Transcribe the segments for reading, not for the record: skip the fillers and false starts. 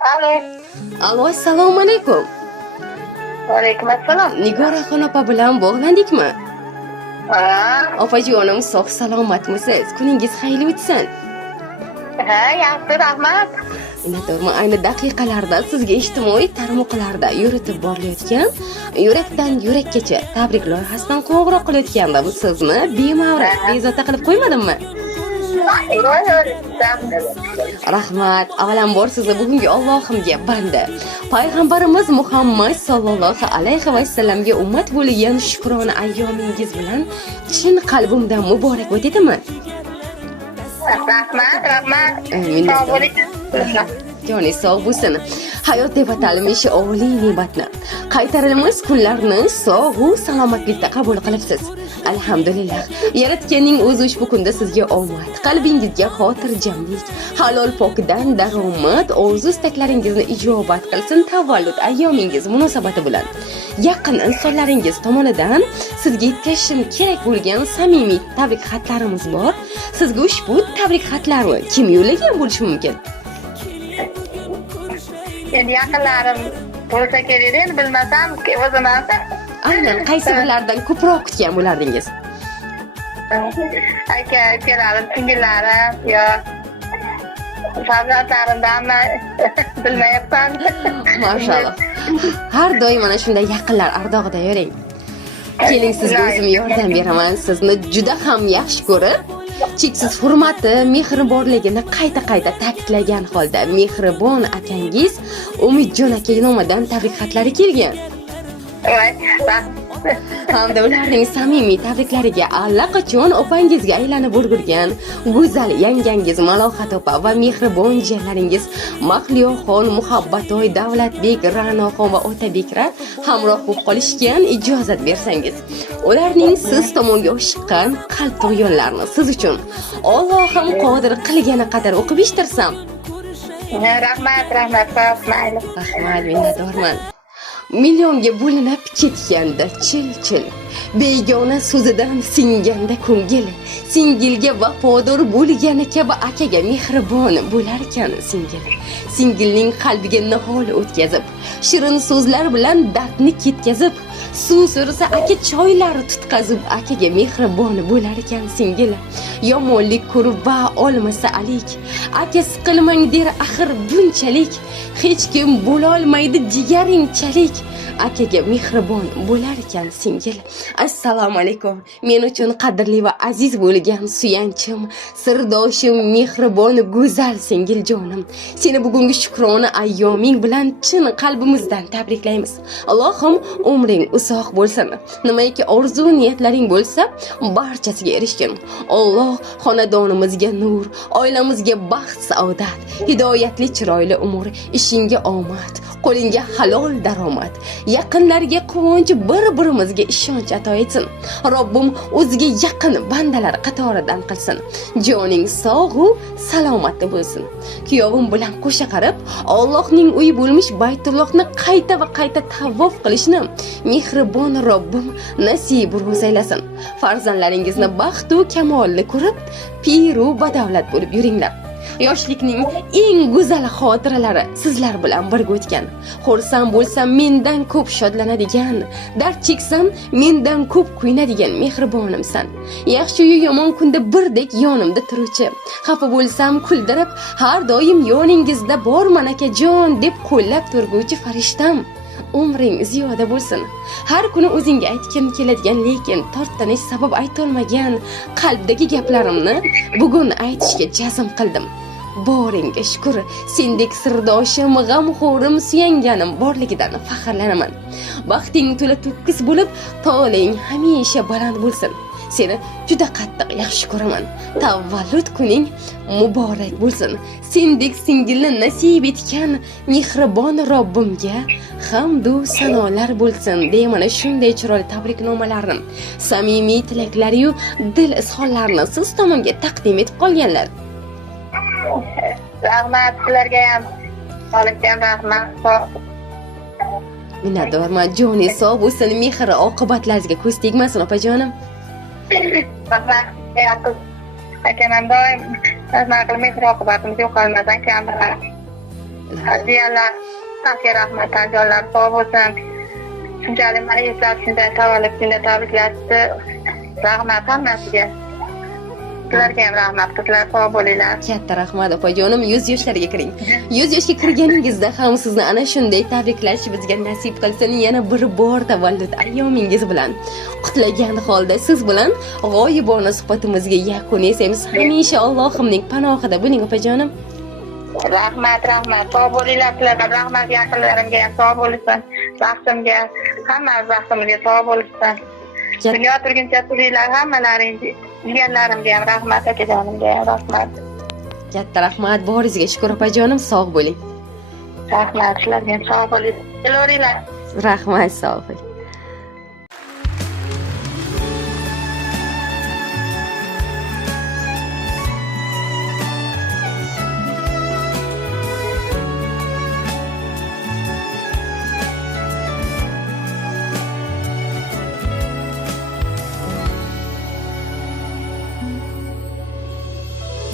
Alo. Alo, assalomu alaykum. Va alaykum assalom. Nigoraxon opa bilan bog'landikmi? Ha, Opajonim, sog' salomatmisiz? Kuningiz xayrli o'tsin. yaxshi, rahmat. Minnatdorman. Ayni daqiqalarda sizga ijtimoiy tarmoqlarda yuritib borilayotgan yurakdan yurakkacha tabrik loyihasidan qo'ng'iroq qilayotgandim. Sizni bemavrid bezovta qilib qo'ymadimmi? Rahmat. Avvalambor sizni bugungi Allohimga banda, payg'ambarimiz Muhammad sallallohu alayhi va sallamga ummat bo'lgan shukrona ayyomingiz bilan chin qalbimdan muborak o'tadimi? Rahmat. Sog' bo'ling. Joningiz sog' bo'lsin. Hayot deb atalmish oliy ne'matni, qaytarilmas kunlarni sog'-u salomatlikda qabul qilibsiz. Alhamdulillah. Yaratganning o'zi ushbu kunda sizga omad, qalbingizga xotirjamlik, halol pokdan daromad, orzu-istaklaringizni ijobat qilsin. Tavallud ayyomingiz munosabati bilan yaqin insonlaringiz tomonidan sizga yetkazishim kerak bo'lgan samimiy tabrik xatlarimiz bor. Sizga ushbu tabrik xatlarni kim yo'llagan bo'lishi mumkin? Endi yaqinlarim bo'lsa kerak, endi bilmasam, o'zimdan. Aynan qaysi birlaridan ko'proq kutgan bo'lardingiz? Akalarim, singillarim yo farzandlarimdanmi bilmayapman. Mashalloh. Har doim mana shunday yaqinlar ardog'ida yuring. Keling, sizga o'zim yordam beraman. Sizni juda ham yaxshi ko'rib, cheksiz hurmati, mehri borligini qayta ta'kidlagan holda mehribon akangiz Umidjon aka nomidan tabrik xatlari kelgan. Hamda ularning samimiy tabriklariga allaqachon opangizga aylanib ulgurgan go'zal yangangiz Malohat opa va mehribon jiyanlaringiz Mahliyoxon, Muhabbatoy, Davlatbek, Ra'noxon va Otabekra hamroh bo'lib qolishgan. Ijozat bersangiz, ularning siz tomonga oshiqqan qalb tug'yonlarini siz uchun Allohim qodir qilgani qadar o'qib eshitirsam. Rahmat, mayli. Rahmat, minnatdorman. Millionga bo'linib ketganda chil begona so'zidan singanda ko'ngil, singilga vafodor bo'lgani kabi akaga mehribon bo'lar ekan singilning qalbiga nihol o'tkazib, shirin so'zlar bilan dardni ketkazib, suv so'rasa aka choylar tutqazib, akaga mehribon bo'lar ekan singil. Yomonlik ko'rib va olmasa alik, aka siqilmang der axir bunchalik, hech kim bo'la olmaydi jigaringchalik, akaga mehribon bo'lar ekan singil. Assalomu alaykum. Men uchun qadrli va aziz bo'lgan suyanchim, sirdoshim, mehribon, go'zal singil jonim. Seni bugungi shukrona ayyoming bilan chin qalbimizdan tabriklaymiz. Allohim umring uzoq bo'lsin. Nimaiki orzu niyatlaring bo'lsa, barchasiga erishgin. Alloh xonadonimizga nur, oilamizga baxt, saodat, hidoyatli chiroyli umr, ishingga omad, qo'lingga halol daromad, yaqinlarga quvonch, bir-birimizga ishonch ato etsin. Robbim o'ziga yaqin bandalar qatoridan qilsin. Joning sog'-u salomatli bo'lsin. Kuyovim bilan qo'sha qarib, Allohning uyi bo'lmish Baytullohni qayta tavof qilishni mehribon Robbim nasib ro'z aylasin. Farzandlaringizni baxtu kamolni ko'rib, piru badavlat bo'lib yuringlar. Yoshlikning eng go'zal xotiralari sizlar bilan birga o'tgan. Xursand bo'lsam mendan ko'p shodlanadigan, dard cheksam mendan ko'p kuyinadigan mehribonimsan. Yaxshi yu yomon kunda birdek yonimda turuvchi, xafa bo'lsam kuldirib, har doim yoningizda borman akajon deb qo'llab turguvchi farishtam. Umring ziyoda bo'lsin. Har kuni o'zingga aytgim keladigan, lekin tortinish sabab aytolmagan qalbdagi gaplarimni bugun aytishga jazm qildim. Boringga shukr, sendek sirdoshim, g'amxo'rim, suyanganim borligidan faxrlanaman. Baxting to'la to'kis bo'lib, toling hamisha baland bo'lsin. Seni juda qattiq yaxshi ko'raman. Tavallud kuning muborak bo'lsin. Sendek singilni nasib etgan mehribon Robbimga hamdu sanolar bo'lsin. Deyman shunday chiroyli tabriknomalarni, samimiy tilaklari-yu dil izhorlarini siz tomonga taqdim etib qolganlar. Rahmat sizlarga ham. Olisdan rahmat. Minnatdorman. Joningiz sog' bo'lsin. Mehr oqibatlaringizga ko'z tegmasin opajonim. Rahmat. Akaman doim rahmat qilib mehr oqibatimiz yo'qolmasin kamlar. Diyorlar. Tansiya rahmat tanjonlar sog' bo'lsin. Shunchalik meni eslab shunday tavallud kunida tabriklashdi. Rahmat hammasiga. Sizlarga ham rahmat qizlar sog' bo'linglar. Katta rahmat opajonim, 100 yoshlarga kiring. 100 yoshga kirganingizda ham sizni ana shunday tabriklash bizga nasib qilsin. Yana bir bor tavallud ayyomingiz bilan qutlagan holda siz bilan g'oyibona suhbatimizga yakun yasaymiz. Hamisha Allohimning panohida bo'ling opajonim. Rahmat sog' bo'linglar sizlarga, rahmat yaqinlarimga ham sog' bo'lsin. Baxtimga, hamma baxtimizga sog' bo'lsin. Dunyo turguncha turinglar hammalaringiz. Jiyanlarimga ham rahmat, akajonimga ham rahmat. Katta rahmat, boringizga shukr opajonim, sog' bo'ling. Rahmat, sizlarga ham sog' bo'ling. Kelavringlar. Rahmat, sog' bo'ling.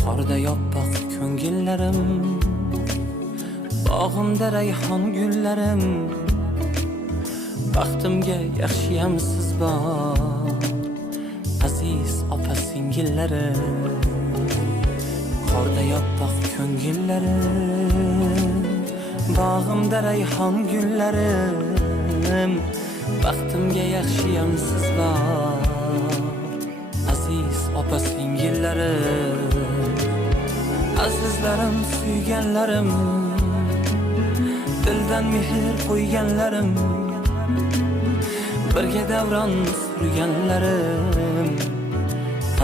Qorda yoppoq ko'ngillarim, bog'imda rayhon gullarim, baxtimga yaxshiyam siz bor, aziz opa singillarim. Qorda yoppoq ko'ngillarim, bog'imda rayhon gullarim, baxtimga yaxshiyam siz bor, aziz opa singillarim. Azizlarim, suyganlarim, dildan mehr qo'yganlarim, birga davron surganlarim,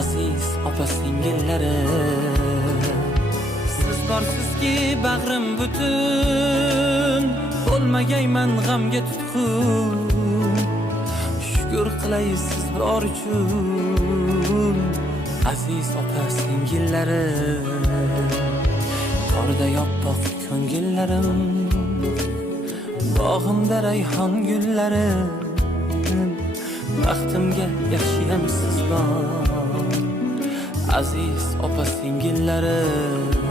aziz opa singillarim. Siz borsizki bag'rim butun, bo'lmagayman g'amga tutqun. Shukr qilay siz bor uchun, aziz opa singillarim. Qorda yoppoq ko'ngillarim, bog'imda rayhon gullarim, baxtimga yaxshiyam siz bor, aziz opa singillarim.